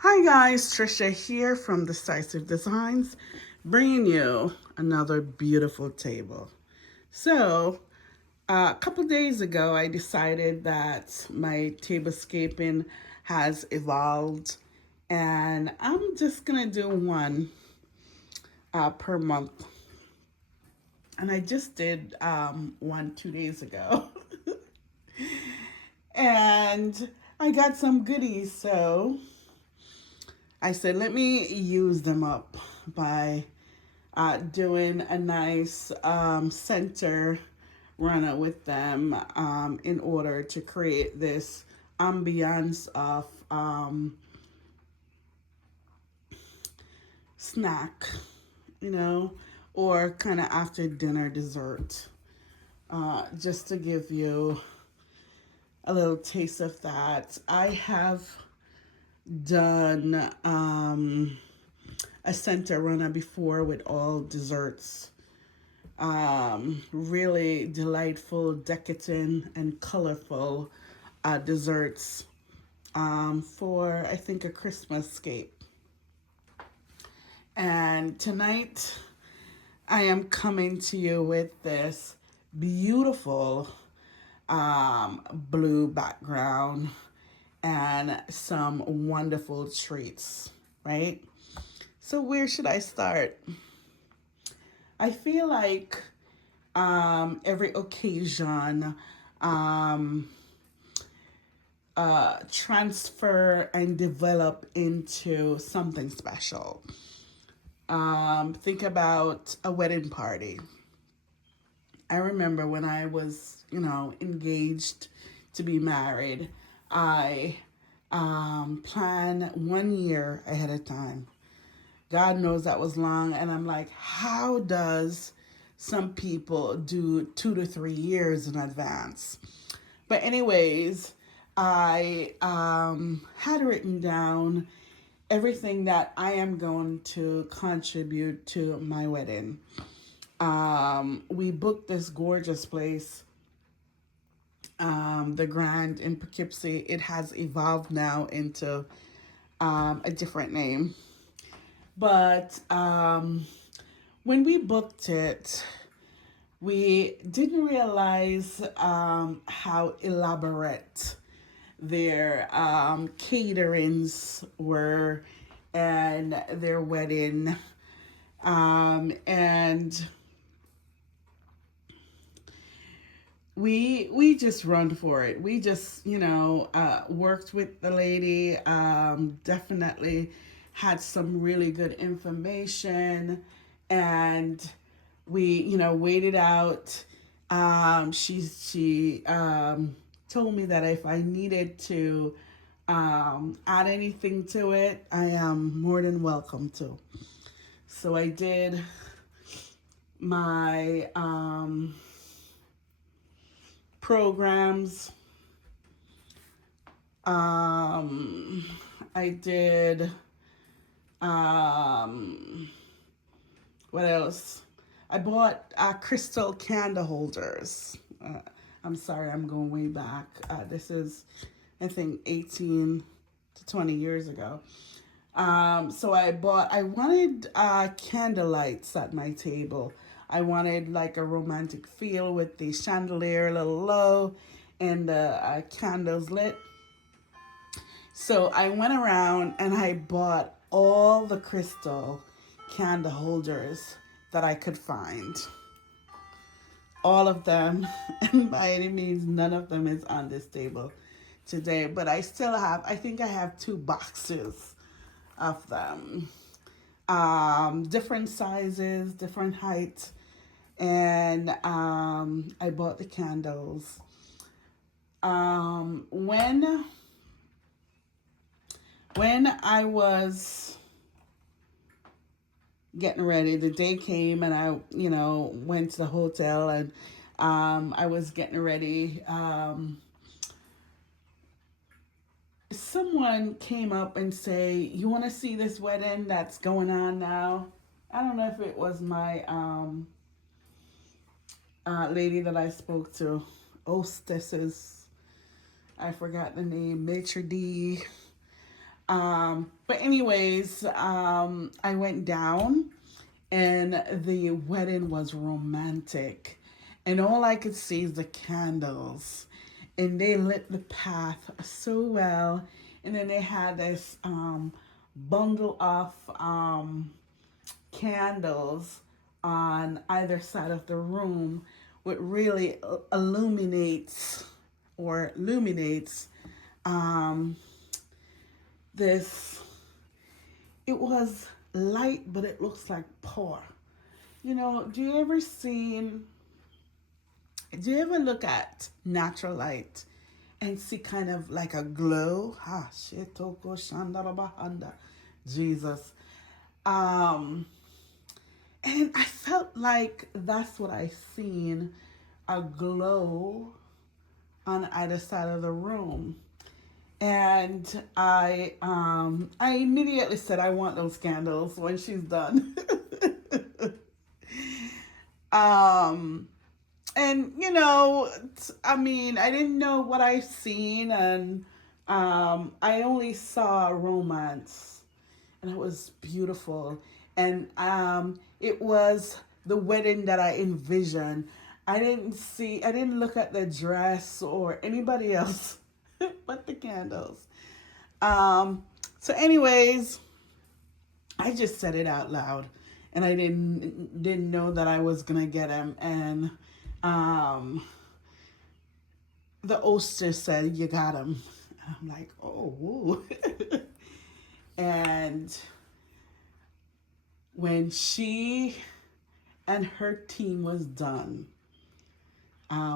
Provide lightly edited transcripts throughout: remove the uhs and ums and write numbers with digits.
Hi guys, Trisha here from Decisive Designs, bringing you another beautiful table. So, a couple days ago, I decided that my tablescaping has evolved, and I'm just gonna do one per month. And I just did one 2 days ago, and I got some goodies, so I said, let me use them up by doing a nice center runner with them in order to create this ambiance of snack, you know, or kind of after dinner dessert, just to give you a little taste of that. I have done a center runner before with all desserts. Really delightful, decadent, and colorful desserts for, I think, a Christmas scape. And tonight, I am coming to you with this beautiful blue background and some wonderful treats, right? So, where should I start? I feel like every occasion um, transfer and develop into something special. Think about a wedding party. I remember when I was, engaged to be married, I planned 1 year ahead of time. God knows that was long. And I'm like, how does some people do 2 to 3 years in advance? But, anyways, I had written down everything that I am going to contribute to my wedding. We booked this gorgeous place, the Grand in Poughkeepsie. It has evolved now into a different name. But when we booked it, we didn't realize how elaborate their caterings were and their wedding. And we just run for it. We just worked with the lady. Definitely had some really good information, and we waited out. She told me that if I needed to add anything to it, I am more than welcome to. So I did my programs. I did um, what else? I bought crystal candle holders. I'm sorry, I'm going way back. This is, I think, 18 to 20 years ago. So I wanted candle lights at my table. I wanted like a romantic feel with the chandelier a little low and the candles lit. So I went around and I bought all the crystal candle holders that I could find. All of them, and by any means, none of them is on this table today. But I still have, I think I have 2 boxes of them. Different sizes, different heights. And I bought the candles. When I was getting ready, the day came and I, went to the hotel and I was getting ready. Someone came up and say, "You want to see this wedding that's going on now?" I don't know if it was my lady that I spoke to, hostesses. I forgot the name, maitre d. But anyways, I went down and the wedding was romantic. And all I could see is the candles. And they lit the path so well. And then they had this bundle of candles on either side of the room, which really illuminates or illuminates um, this. It was light, but it looks like power. You know, do you ever look at natural light and see kind of like a glow? Ha, shetoko shandarabahanda. Jesus. Um, and I felt like that's what I seen, a glow on either side of the room. And I immediately said I want those candles when she's done. um and I mean, I didn't know what I've seen, and I only saw romance, and it was beautiful. And it was the wedding that I envisioned. I didn't look at the dress or anybody else but the candles. So anyways, I just said it out loud, and I didn't know that I was gonna get him. And um, the hostress said, "You got him." I'm like, "Oh, woo." And when she and her team was done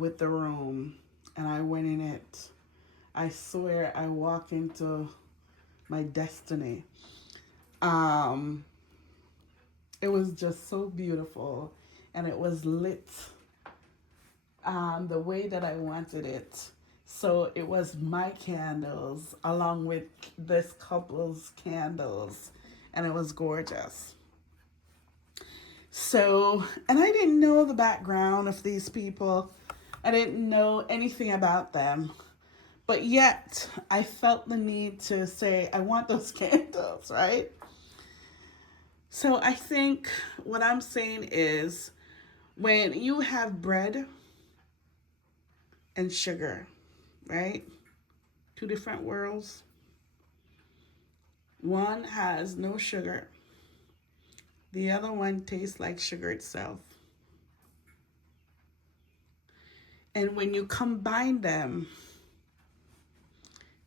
with the room, and I went in it, I swear I walked into my destiny. Um, it was just so beautiful, and it was lit the way that I wanted it. So it was my candles along with this couple's candles, and it was gorgeous. So, and I didn't know the background of these people. I didn't know anything about them. But yet, I felt the need to say, I want those candles, right? So I think what I'm saying is, when you have bread and sugar, right? Two different worlds. One has no sugar. The other one tastes like sugar itself. And when you combine them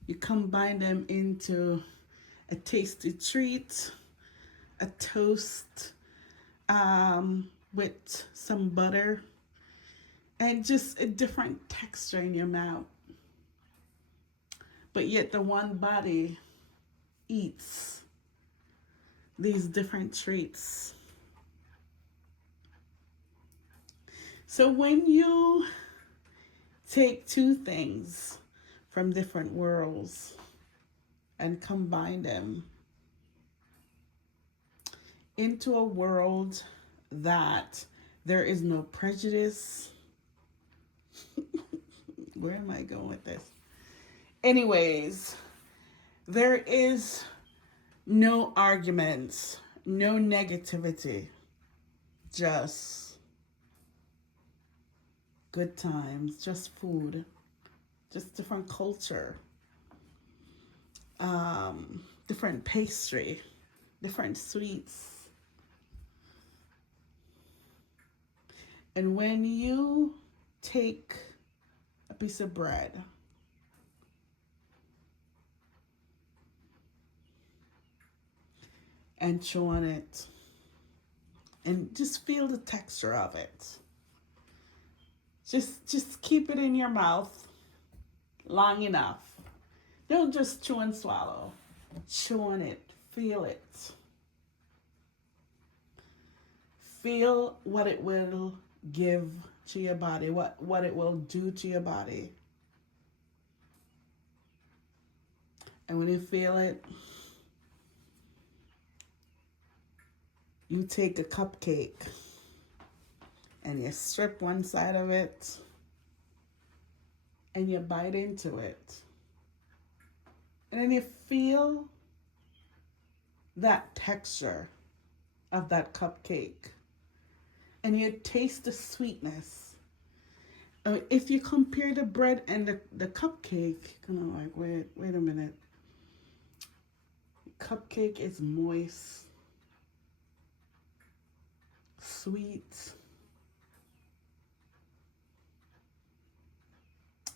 into a tasty treat, a toast with some butter, and just a different texture in your mouth. But yet the one body eats these different treats. So when you take two things from different worlds and combine them into a world that there is no prejudice. Where am I going with this? Anyways, there is no arguments, no negativity, just good times, just food, just different culture, different pastry, different sweets. And when you take a piece of bread and chew on it and just feel the texture of it. Just keep it in your mouth long enough. Don't just chew and swallow. Chew on it. Feel it. Feel what it will give to your body, what it will do to your body. And when you feel it, you take a cupcake and you strip one side of it and you bite into it. And then you feel that texture of that cupcake and you taste the sweetness. If you compare the bread and the cupcake, you know, like, wait a minute. Cupcake is moist, sweet,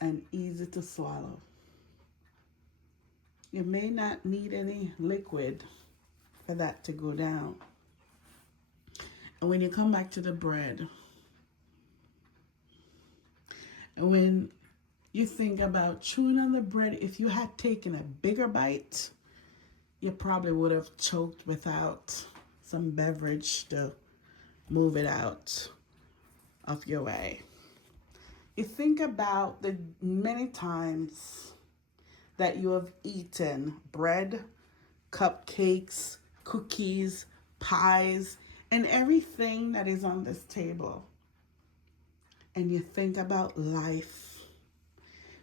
and easy to swallow. You may not need any liquid for that to go down. And when you come back to the bread, and when you think about chewing on the bread, if you had taken a bigger bite, you probably would have choked without some beverage to move it out of your way. You think about the many times that you have eaten bread, cupcakes, cookies, pies, and everything that is on this table. And you think about life,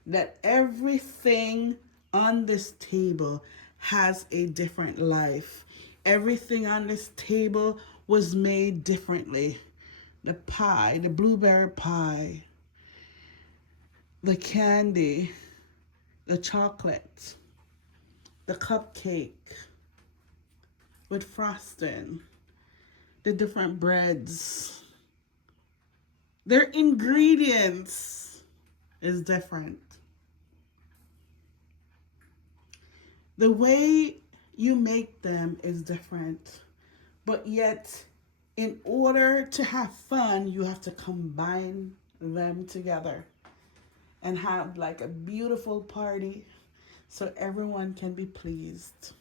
that everything on this table has a different life. Everything on this table was made differently. The pie, the blueberry pie, the candy, the chocolate, the cupcake with frosting, the different breads. Their ingredients is different. The way you make them is different. But yet, in order to have fun, you have to combine them together and have like a beautiful party so everyone can be pleased.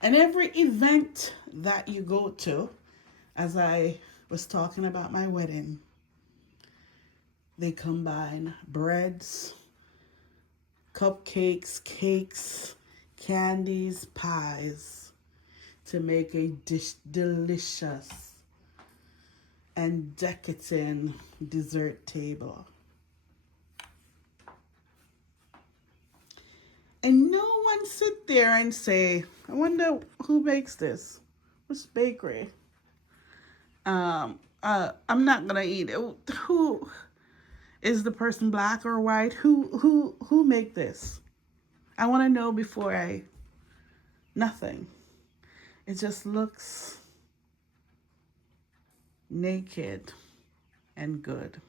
And every event that you go to, as I was talking about my wedding, they combine breads, cupcakes, cakes, candies, pies to make a delicious and decadent dessert table. And no one sit there and say, I wonder who makes this? Which bakery? I'm not gonna eat it. Who is the person, black or white? Who make this? I want to know before I. Nothing. It just looks naked and good,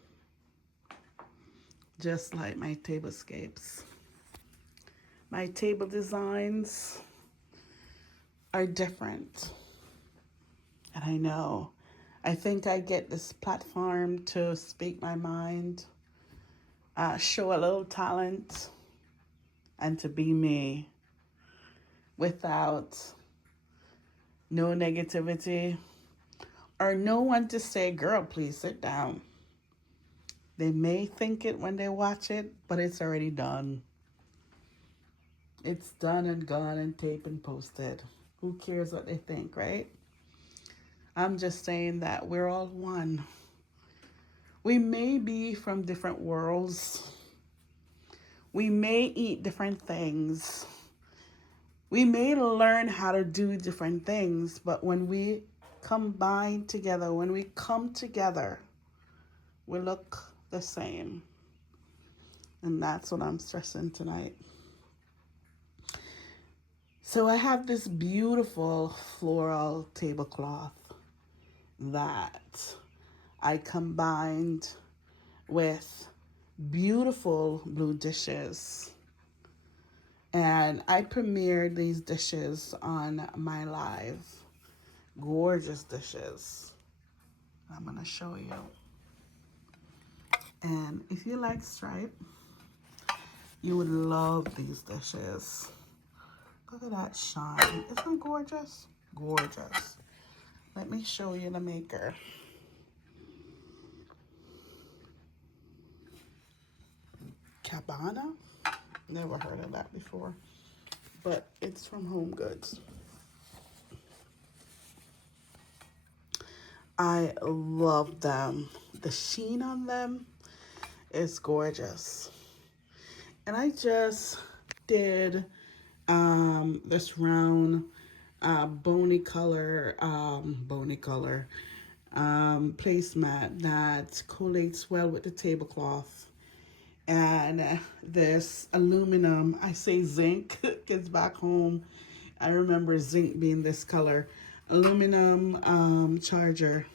just like my tablescapes. My table designs are different, and I know. I think I get this platform to speak my mind, show a little talent, and to be me without no negativity or no one to say, girl, please sit down. They may think it when they watch it, but it's already done. It's done and gone and taped and posted. Who cares what they think, right? I'm just saying that we're all one. We may be from different worlds. We may eat different things. We may learn how to do different things, but when we combine together, when we come together, we look the same. And that's what I'm stressing tonight. So I have this beautiful floral tablecloth that I combined with beautiful blue dishes. And I premiered these dishes on my live. Gorgeous dishes. I'm going to show you. And if you like stripe, you would love these dishes. Look at that shine. Isn't it gorgeous? Gorgeous. Let me show you the maker. Cabana? Never heard of that before. But it's from Home Goods. I love them. The sheen on them is gorgeous. And I just did this round bony color placemat that collates well with the tablecloth. And this aluminum, I say zinc because back home I remember zinc being this color. Aluminum charger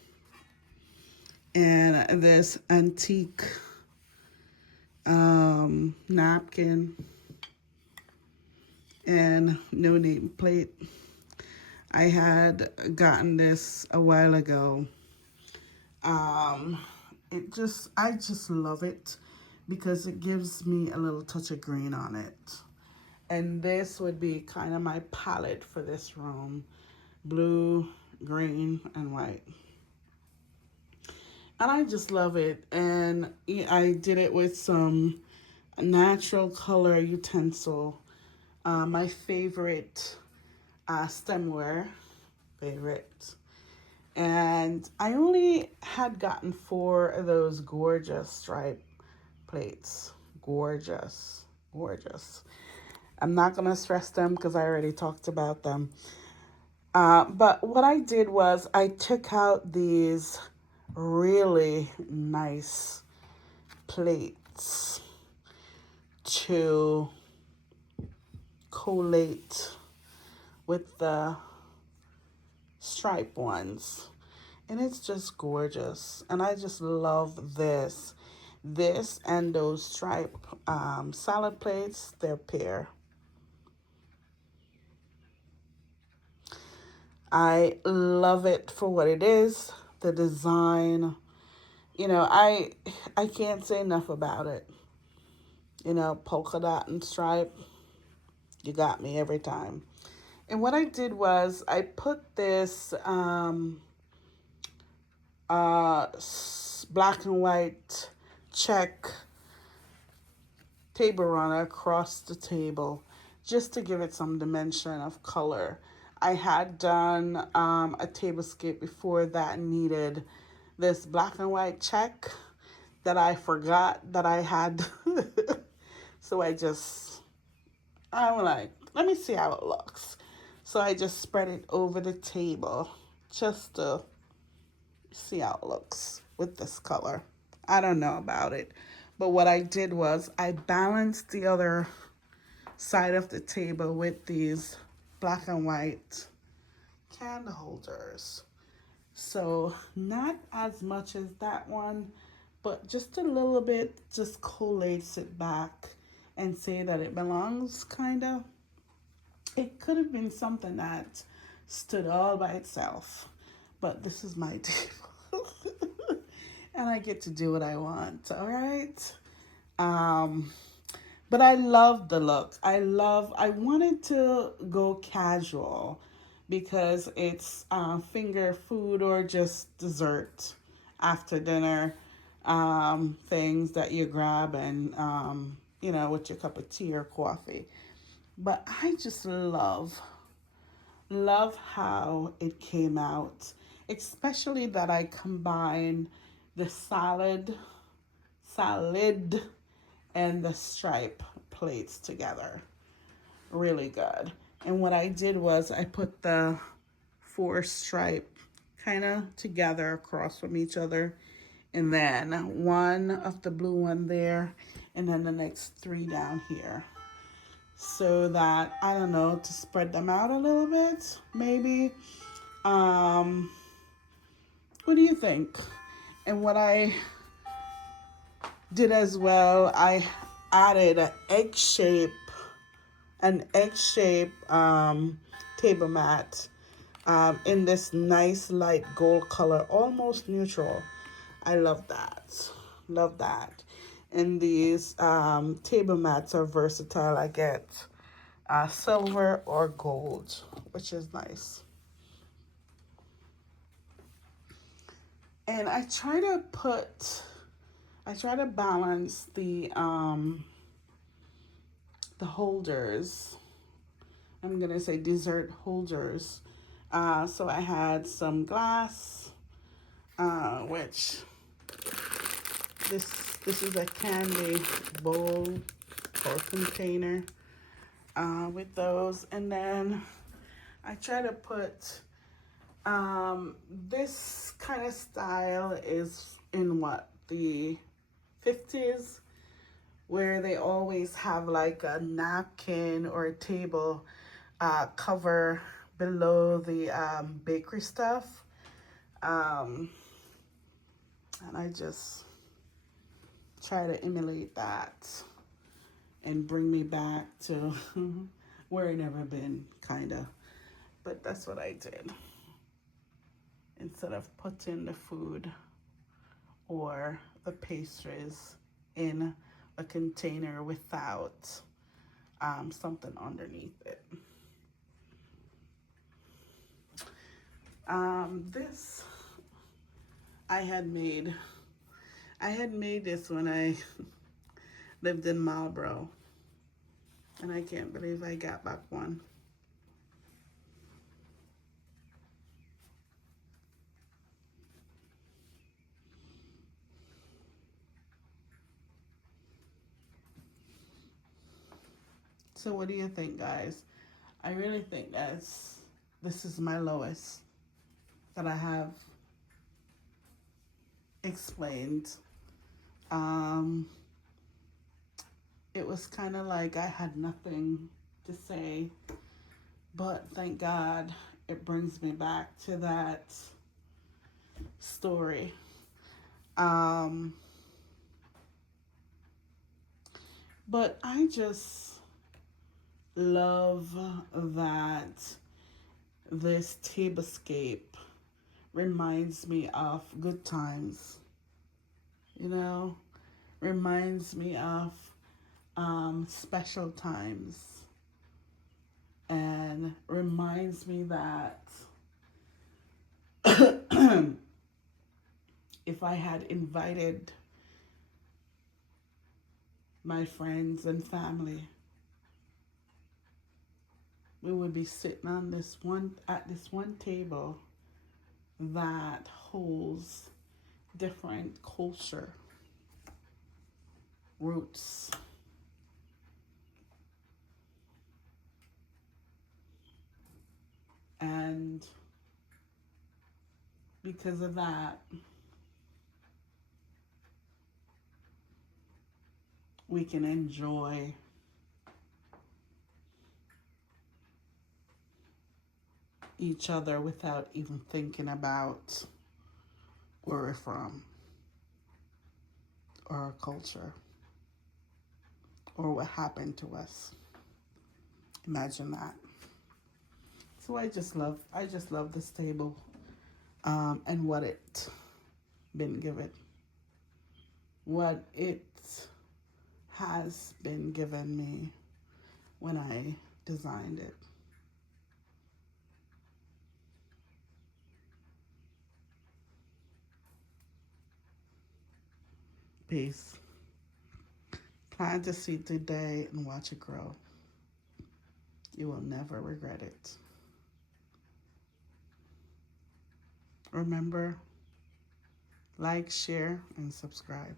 and this antique napkin and no name plate. I had gotten this a while ago. Um, I just love it because it gives me a little touch of green on it. And this would be kind of my palette for this room. Blue, green, and white. And I just love it. And I did it with some natural color utensil. My favorite stemware. Favorite. And I only had gotten 4 of those gorgeous stripe plates. Gorgeous. Gorgeous. I'm not going to stress them because I already talked about them. But what I did was I took out these really nice plates to collate with the stripe ones. And it's just gorgeous. And I just love this. This and those stripe salad plates, they're pair. I love it for what it is. The design, I can't say enough about it. Polka dot and stripe, you got me every time. And what I did was I put this black and white check table runner across the table just to give it some dimension of color. I had done a tablescape before that needed this black and white check that I forgot that I had. So I'm like, let me see how it looks. So I just spread it over the table just to see how it looks with this color. I don't know about it. But what I did was I balanced the other side of the table with these black and white candle holders. So not as much as that one, but just a little bit, just collates it back and say that it belongs, kind of. It could have been something that stood all by itself, but this is my table. And I get to do what I want, all right? But I love the look. I wanted to go casual because it's finger food or just dessert after dinner things that you grab and, with your cup of tea or coffee. But I just love how it came out, especially that I combined the salad and the stripe plates together. Really good. And what I did was I put the 4 stripe kind of together across from each other, and then one of the blue one there, and then the next 3 down here, so that, I don't know, to spread them out a little bit maybe. What do you think? And what I did as well, I added an egg shape table mat in this nice light gold color, almost neutral. I love that. Love that. And these table mats are versatile. I get silver or gold, which is nice. And I try to balance the holders. I'm gonna say dessert holders. So I had some glass, which this is a candy bowl or container. with those. And then I try to put this kind of style is in what, the 50s, where they always have like a napkin or a table cover below the bakery stuff. And I just try to emulate that and bring me back to where I never been, kind of. But that's what I did. Instead of putting the food or the pastries in a container without something underneath it. This I had made. I had made this when I lived in Marlboro, and I can't believe I got back one. So what do you think, guys? I really think this is my lowest that I have explained. Um, it was kind of like I had nothing to say, but thank God it brings me back to that story. Um, but I just love that this tablescape reminds me of good times, you know, reminds me of special times, and reminds me that if I had invited my friends and family, we would be sitting on this one at this one table that holds different culture, roots, and because of that, we can enjoy each other without even thinking about where we're from or our culture or what happened to us. Imagine that. So I just love this table and what it been given, what it has been given me when I designed it. Peace. Plant a seed today and watch it grow. You will never regret it. Remember, like, share, and subscribe.